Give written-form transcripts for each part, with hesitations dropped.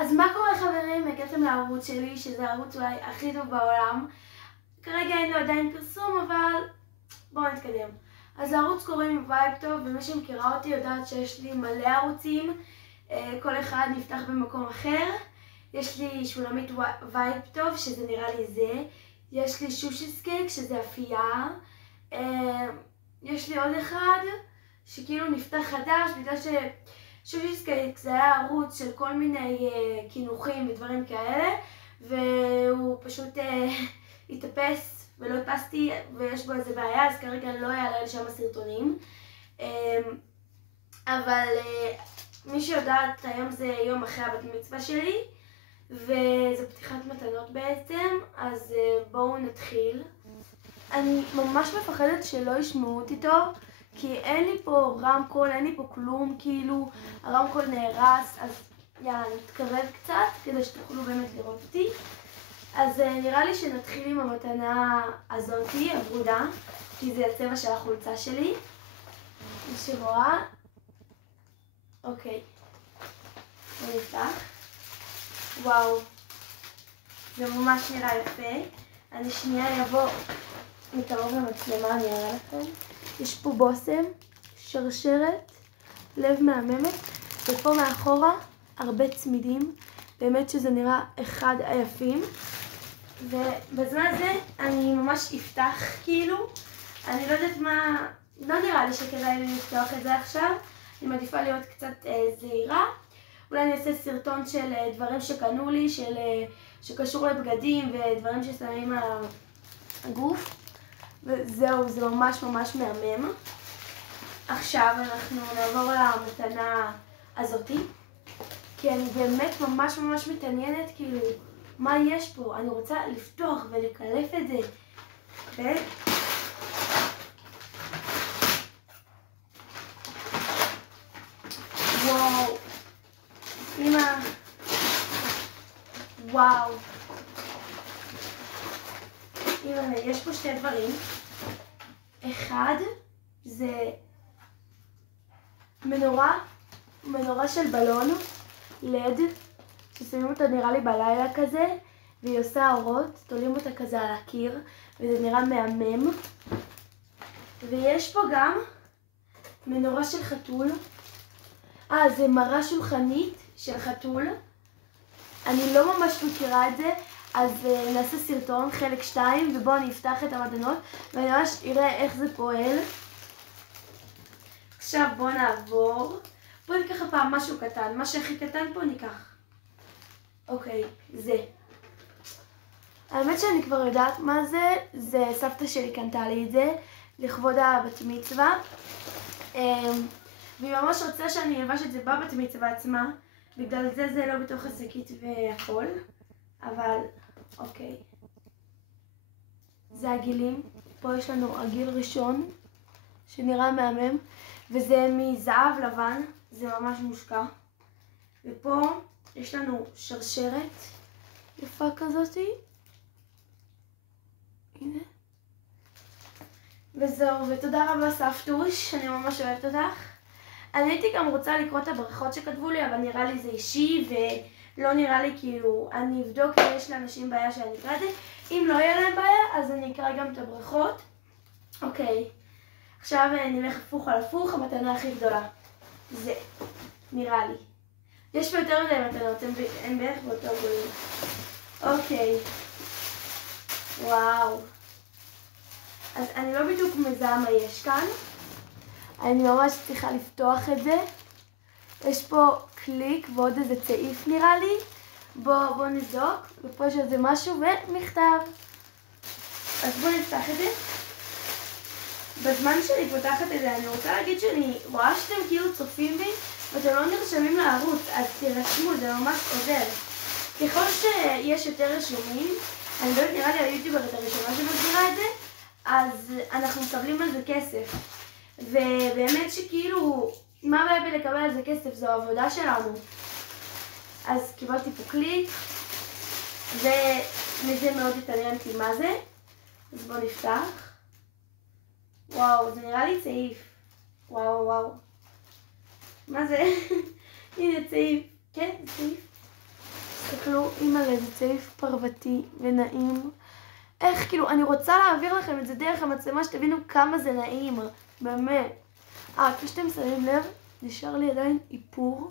אז מה קורה חברים? הגעתם לערוץ שלי, שזה הערוץ אולי הכי טוב בעולם. כרגע אין לו עדיין פרסום, אבל בואו נתקדם. אז לערוץ קוראים וייב טוב, ומי שמכירה אותי יודעת שיש לי מלא ערוצים. כל אחד נפתח במקום אחר. יש לי שולמית וייב טוב, שזה נראה לי זה. יש לי שושיסקייק, שזה אפייה. יש לי עוד אחד שכאילו נפתח חדש, בגלל ששושיסקייק זה היה ערוץ של כל מיני קינוחים ודברים כאלה, והוא פשוט התאפס ולא הדפסתי ויש בו איזה בעיה, אז כרגע לא יעלה לשם הסרטונים. אבל מי שיודעת, היום זה יום אחרי הבת מצווה שלי, וזה פתיחת מתנות בעצם, אז בואו נתחיל. אני ממש מפחדת שלא ישמעו אותי טוב, כי אין לי פה רמקול, אין לי פה כלום, כאילו הרמקול נהרס, אז יאללה, נתקרב קצת כדי שתוכלו באמת לראות אותי. אז נראה לי שנתחיל עם המתנה הזאתי, הברודה, כי זה הצבע של החולצה שלי. מי שרואה. אוקיי. בוא נפתח. וואו. זה ממש נראה יפה. אני שנייה יבוא מקרוב למצלמה, אני אראה לכם. יש פה בושם, שרשרת, לב מהממת, ופה מאחורה הרבה צמידים. באמת שזה נראה אחד היפים. ובזמן הזה אני ממש אפתח כאילו. אני לא יודעת מה, לא נראה לי שכדאי לי לפתוח את זה עכשיו. אני מעדיפה להיות קצת זהירה. אולי אני אעשה סרטון של דברים שקנו לי, שקשור לבגדים ודברים ששמים על הגוף. וזהו, זה ממש ממש מהמם. עכשיו אנחנו נעבור למתנה הזאתי. כי אני באמת ממש ממש מתעניינת כאילו מה יש פה. אני רוצה לפתוח ולקלף את זה. וואו. אמא. וואו. אמא, יש פה שתי דברים. אחד זה מנורה של בלון לד, ששמים אותה נראה לי בלילה כזה, והיא עושה אורות, תולים אותה כזה על הקיר, וזה נראה מהמם. ויש פה גם מנורה של חתול. זה מראה שולחנית של חתול. אני לא ממש מכירה את זה, אז נעשה סרטון חלק 2, ובואו אני אפתח את המתנות, ואני ממש אראה איך זה פועל. עכשיו בואו נעבור. בואו ניקח הפעם משהו קטן, מה שהכי קטן פה ניקח. אוקיי, זה. האמת שאני כבר יודעת מה זה, זה סבתא שלי קנתה לי את זה, לכבוד הבת מצווה. והיא ממש רוצה שאני אלבש את זה בבת מצווה עצמה, בגלל זה לא בתוך השקית והכל, אבל אוקיי. זה הגילים, פה יש לנו הגיל ראשון, שנראה מהמם, וזה מזהב לבן, זה ממש מושקע. ופה יש לנו שרשרת יפה כזאתי. הנה. וזהו, ותודה רבה סבתוש, אני ממש אוהבת אותך. אני הייתי גם רוצה לקרוא את הברכות שכתבו לי, אבל נראה לי זה אישי, ולא נראה לי כאילו, אני אבדוק אם יש לאנשים בעיה שאני אקרא את זה. אם לא יהיה להם בעיה, אז אני אקרא גם את הברכות. אוקיי. עכשיו נלך הפוך על הפוך, המתנה הכי גדולה. זה, נראה לי. יש פה יותר מדי מתנות, הם בערך באותו גולים. אוקיי. וואו. אז אני לא בדיוק מזהה מה יש כאן. אני ממש צריכה לפתוח את זה. יש פה קליק ועוד איזה צעיף נראה לי. בואו נבדוק. ופה יש איזה משהו ומכתב. אז בואו נפתח את זה. בזמן שאני פותחת את זה אני רוצה להגיד שאני רואה שאתם כאילו צופים בי ואתם לא נרשמים לערוץ, אז תירשמו, זה ממש עוזר. ככל שיש יותר רשומים, אני לא נראה לי היוטיוברית הראשונה שמסבירה את זה, אז אנחנו מקבלים על זה כסף. ובאמת שכאילו, מה הבעיה בלקבל על זה כסף? זו העבודה שלנו. אז קיבלתי פה קליק, ומזה מאוד התעניינתי מה זה. אז בואו נפתח. וואו, זה נראה לי צעיף. וואו. מה זה? הנה צעיף. כן, זה צעיף. תסתכלו, אימא, איזה צעיף פרוותי ונעים. איך, כאילו, אני רוצה להעביר לכם את זה דרך המצלמה, שתבינו כמה זה נעים, באמת. כפי שאתם שמים לב, נשאר לי עדיין איפור,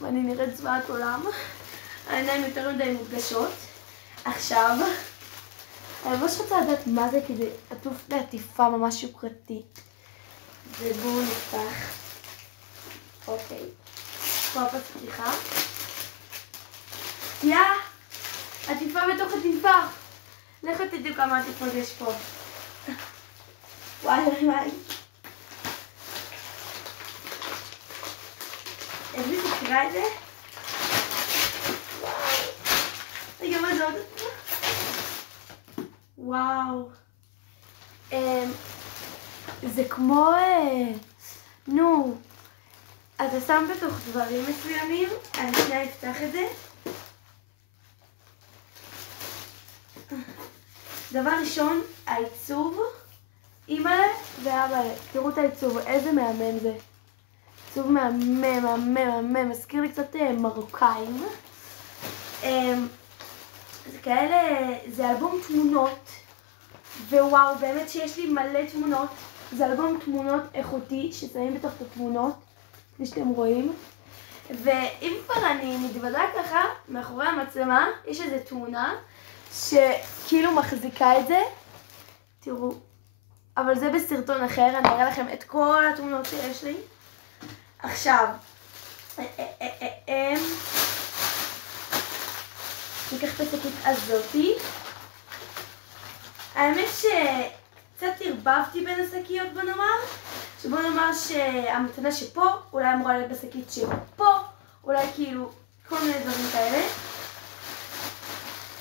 ואני נראית צבעת עולם. העיניים יותר מדי מודגשות. עכשיו, אני ממש רוצה לדעת מה זה, כי זה עטוף בעטיפה ממש יוקרתית. ובואו נפתח. אוקיי. פה הפתיחה. עטיפה בתוך עטיפה. לכו תדעו כמה עטיפות יש פה. וואי וואי. איך זה תקרא את זה? וואי. רגע, מה זה עוד? וואו. זה כמו... נו. אתה שם בתוך דברים מסוימים. אני שנייה אפתח את זה. דבר ראשון, העיצוב. אמא ואבא, תראו את העיצוב, איזה מהמם זה. עיצוב מהמם, מזכיר לי קצת מרוקאים. זה כאלה, זה אלבום תמונות, ווואו, באמת שיש לי מלא תמונות. זה אלבום תמונות איכותי ששמים בתוך התמונות, כפי שאתם רואים. ואם כבר אני מתוודה ככה, מאחורי המצלמה יש איזו תמונה שכאילו מחזיקה את זה. תראו, אבל זה בסרטון אחר, אני אראה לכם את כל התמונות שיש לי. עכשיו, ניקח את השקית הזאתי. האמת שקצת הרבבתי בין השקיות, בוא נאמר. שבוא נאמר שהמתנה שפה אולי אמורה להיות בשקית שפה, אולי כאילו כל מיני דברים כאלה.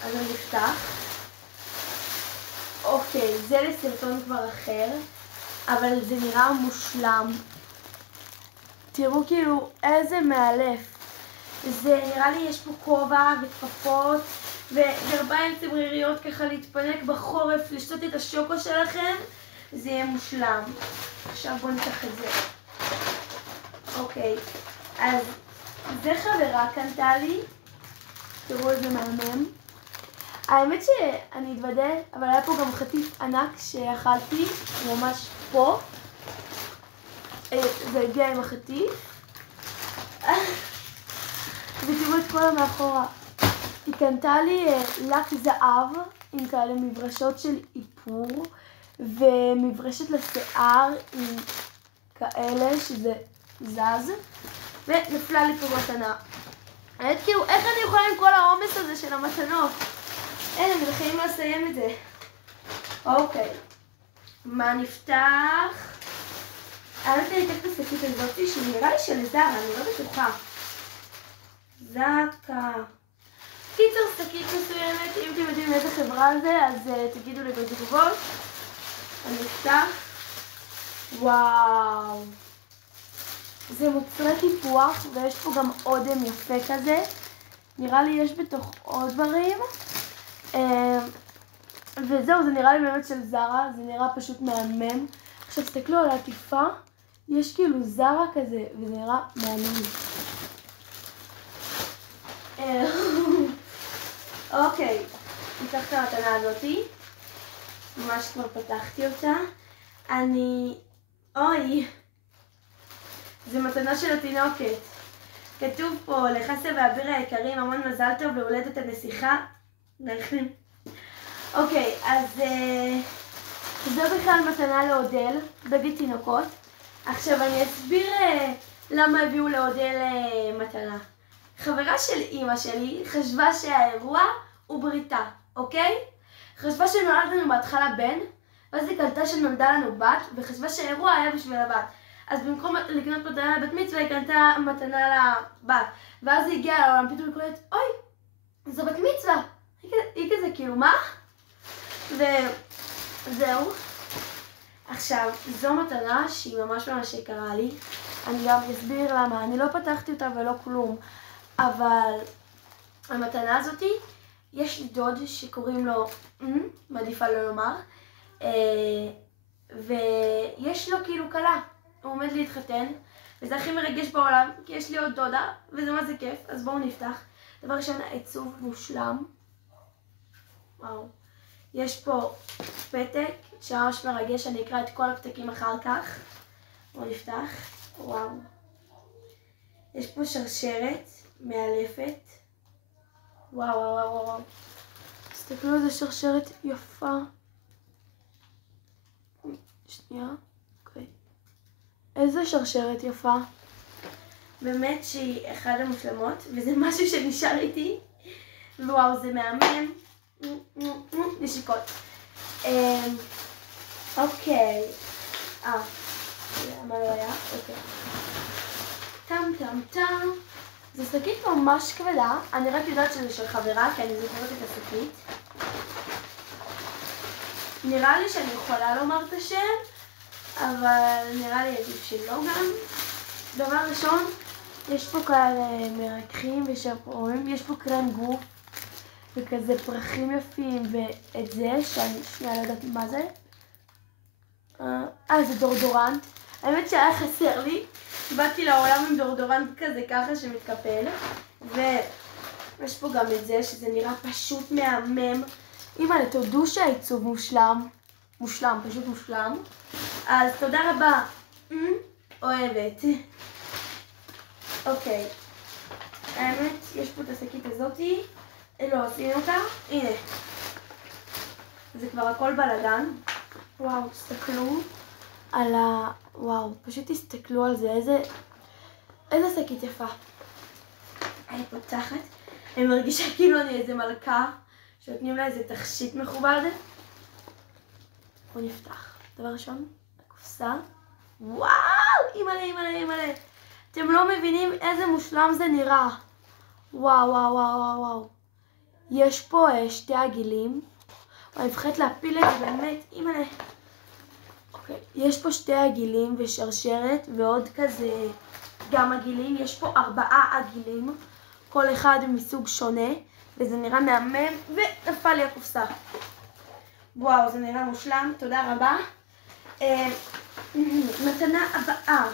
אז אני אפתח. אוקיי, זה לסרטון כבר אחר, אבל זה נראה מושלם. תראו כאילו איזה מאלף. זה נראה לי יש פה כובע וכפפות וגרביים צמריריות ככה להתפנק בחורף, לשתות את השוקו שלכם. זה יהיה מושלם. עכשיו בואו ניקח את זה. אוקיי, אז זה חברה קנתה לי. תראו איזה מהמם. האמת שאני אתוודה, אבל היה פה גם חטיף ענק שאכלתי, ממש פה. זה הגיע עם החטיף. ותראו את כל המאחורה. היא קנתה לי לק זהב עם כאלה מברשות של איפור, ומברשת לשיער עם כאלה שזה זז, ונפלה לי פה מתנה. האמת כאילו, איך אני יכולה עם כל העומס הזה של המתנות? אין, אני בחיים לא אסיים את זה. אוקיי. מה נפתח? האמת אני אקח את השקית הזאת שנראה לי של זרה, אני לא בטוחה. זקה. קיצר, שקית מסוימת, אם אתם יודעים איזה חברה זה, אז תגידו לי בתגובות. אני אפתח. וואו. זה מוצרי טיפוח, ויש פה גם אודם יפה כזה. נראה לי יש בתוך עוד דברים. וזהו, זה נראה לי באמת של זרה, זה נראה פשוט מהמם. עכשיו תסתכלו על העטיפה, יש כאילו זרה כזה, וזה נראה מהמם. אוקיי, ניקח את המתנה הזאתי. ממש כבר פתחתי אותה. אוי, זה מתנה של התינוקת. כתוב פה, לחסה ואביר היקרים, המון מזל טוב להולדת הנסיכה. נחים. אוקיי, אז זו בכלל מתנה לאודל, בגד תינוקות. עכשיו אני אסביר למה הביאו לאודל מתנה. חברה של אמא שלי חשבה שהאירוע הוא בריתה, אוקיי? חשבה שנולד לנו בהתחלה בן, ואז היא קלטה שנולדה לנו בת, וחשבה שהאירוע היה בשביל הבת. אז במקום לקנות מתנה לבת מצווה, היא קנתה מתנה לבת. ואז היא הגיעה לעולם, פתאום היא קוראת, אוי, זו בת מצווה. היא כזה כאילו, מה? וזהו. עכשיו, זו מתנה שהיא ממש יקרה לי. אני גם אסביר למה. אני לא פתחתי אותה ולא כלום. אבל המתנה הזאתי, יש לי דוד שקוראים לו, מעדיפה לא לומר, ויש לו כאילו כלה. הוא עומד להתחתן, וזה הכי מרגש בעולם, כי יש לי עוד דודה, וזה מה זה כיף, אז בואו נפתח. דבר ראשון, העיצוב מושלם. וואו. יש פה פתק שממש מרגש, אני אקרא את כל הפתקים אחר כך. בואו נפתח. וואו. יש פה שרשרת מאלפת. וואו וואו וואו וואו. תסתכלו איזה שרשרת יפה. שנייה. אוקיי. איזה שרשרת יפה. באמת שהיא אחד המושלמות, וזה משהו שנשאר איתי. וואו, זה מהמם. נשיקות. אוקיי. מה לא היה? אוקיי. טם טם טם. זו שקית ממש כבדה. אני רק יודעת שזה של חברה, כי אני זוכרת את השקית. נראה לי שאני יכולה לומר את השם, אבל נראה לי עדיף שלא גם. דבר ראשון, יש פה כאלה מרככים ושפרומים, יש פה קרם גוף וכזה פרחים יפים, ואת זה, שאני שנייה לא יודעת מה זה. זה דורדורנט. האמת שהיה חסר לי, באתי לעולם עם דורדורנט כזה ככה שמתקפל, ויש פה גם את זה שזה נראה פשוט מהמם. אימא'לה, תודו שהעיצוב מושלם, פשוט מושלם. אז תודה רבה, אוהבת. אוקיי, האמת, יש פה את השקית הזאתי, לא עשינו אותה, הנה. זה כבר הכל בלגן. וואו, תסתכלו על וואו, פשוט תסתכלו על זה, איזה שקית יפה. אני פותחת, אני מרגישה כאילו אני איזה מלכה, שנותנים לה איזה תכשיט מכובד. בואו נפתח. דבר ראשון, הקופסה. וואו, אימא'לה. אתם לא מבינים איזה מושלם זה נראה. וואו. יש פה שתי עגילים. אני מפחדת להפיל את זה באמת, אימא'לה. אוקיי, יש פה שתי עגילים ושרשרת ועוד כזה גם עגילים. יש פה 4 עגילים, כל אחד מסוג שונה, וזה נראה מהמם, ונפל לי הקופסה. וואו, זה נראה מושלם, תודה רבה. מתנה הבאה.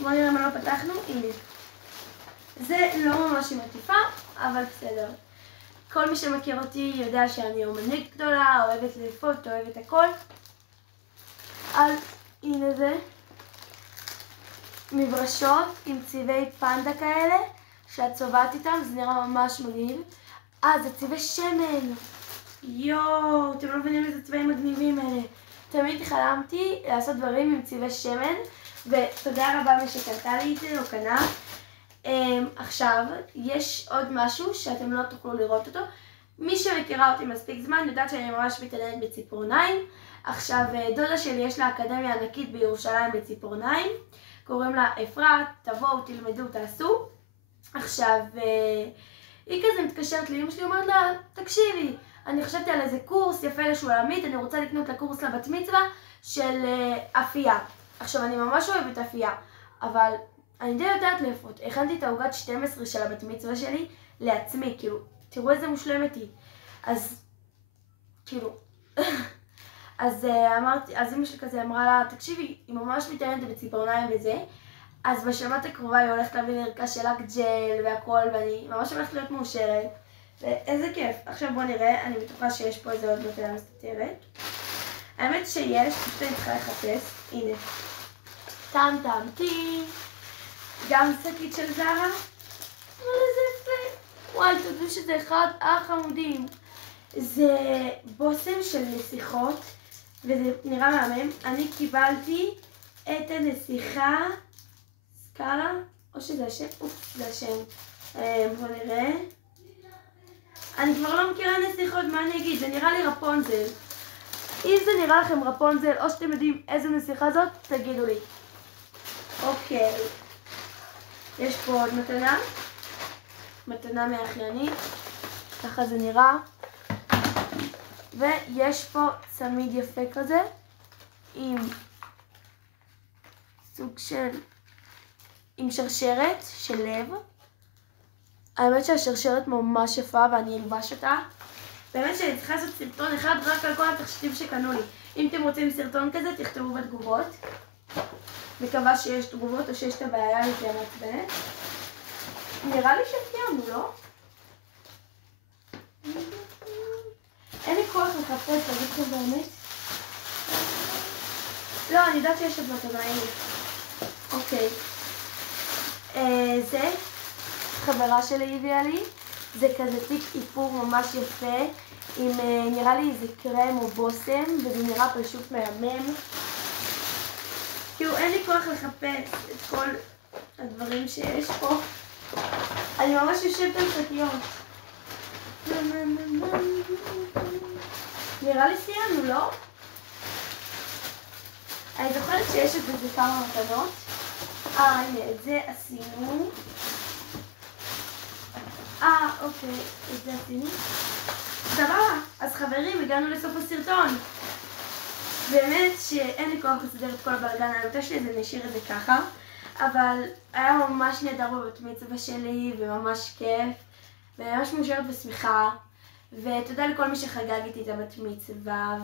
בואו נראה מה לא פתחנו, הנה. זה לא ממש עם עטיפה, אבל בסדר. כל מי שמכיר אותי יודע שאני אומנית גדולה, אוהבת לאפות, אוהבת הכל. אז הנה זה. מברשות עם צבעי פנדה כאלה, שאת צובעת איתם, זה נראה ממש מגניב. זה צבעי שמן. יואו, אתם לא מבינים איזה צבעים מגניבים אלה. תמיד חלמתי לעשות דברים עם צבעי שמן, ותודה רבה מי שקנתה לי את זה או קנה. עכשיו, יש עוד משהו שאתם לא תוכלו לראות אותו. מי שמכירה אותי מספיק זמן יודעת שאני ממש מתעניינת בציפורניים. עכשיו, דודה שלי יש לה אקדמיה ענקית בירושלים בציפורניים. קוראים לה אפרת, תבואו, תלמדו, תעשו. עכשיו, היא כזה מתקשרת לי, אמא שלי אומרת לה, תקשיבי, אני חשבתי על איזה קורס יפה לשולמית, אני רוצה לקנות לקורס לבת מצווה של אפייה. עכשיו, אני ממש אוהבת אפייה, אבל אני די יודעת לאפות. הכנתי את העוגת 12 של הבת מצווה שלי לעצמי, כאילו, תראו איזה מושלמת היא. אז, כאילו, אז אמא שלי כזה אמרה לה, תקשיבי, היא ממש מתעניינת בציפורניים וזה, אז בשבת הקרובה היא הולכת להביא לערכה של לק ג'ל והכל, ואני ממש הולכת להיות מאושרת, ואיזה כיף. עכשיו בואו נראה, אני בטוחה שיש פה איזה עוד מתנה מסתתרת. האמת שיש, פשוט אני צריכה לחפש, הנה. טם טם טי, גם שקית של זרה, אבל איזה יפה. וואי, תודו שזה אחד החמודים. זה בושם של נסיכות, וזה נראה מהמם. אני קיבלתי את הנסיכה סקאלה, או שזה השם? זה השם. בואו נראה. אני כבר לא מכירה נסיכות, מה אני אגיד? זה נראה לי רפונזל. אם זה נראה לכם רפונזל, או שאתם יודעים איזה נסיכה זאת, תגידו לי. אוקיי. יש פה עוד מתנה. מתנה מאחיינית. ככה זה נראה. ויש פה צמיד יפה כזה, עם סוג של, עם שרשרת של לב. האמת שהשרשרת ממש יפה ואני אלבש אותה. באמת שאני צריכה לעשות סרטון אחד רק על כל התכשיטים שקנו לי. אם אתם רוצים סרטון כזה, תכתבו בתגובות. מקווה שיש תגובות או שיש את הבעיה יותר מעצבנת. נראה לי שסיימנו, לא? לחפש, תגיד לכם באמת. לא, אני יודעת שיש עוד מתגרעים. אוקיי. זה חברה שלי הביאה לי. זה כזה תיק איפור ממש יפה. עם נראה לי איזה קרם או בוסם, וזה נראה פשוט מהמם. כאילו אין לי כוח לחפש את כל הדברים שיש פה. אני ממש יושבת על שקיות. נראה לי סיימנו, לא? אני זוכרת שיש את זה כמה מתנות. הנה, את זה עשינו. אוקיי, את זה עשינו. סבבה, אז חברים, הגענו לסוף הסרטון. באמת שאין לי כוח לסדר את כל הבלגן, אני רוצה שאני אשאיר את זה ככה. אבל היה ממש נהדר בבת מצווה שלי, וממש כיף. וממש מאושרת ושמחה. ותודה לכל מי שחגג איתי את הבת מצווה.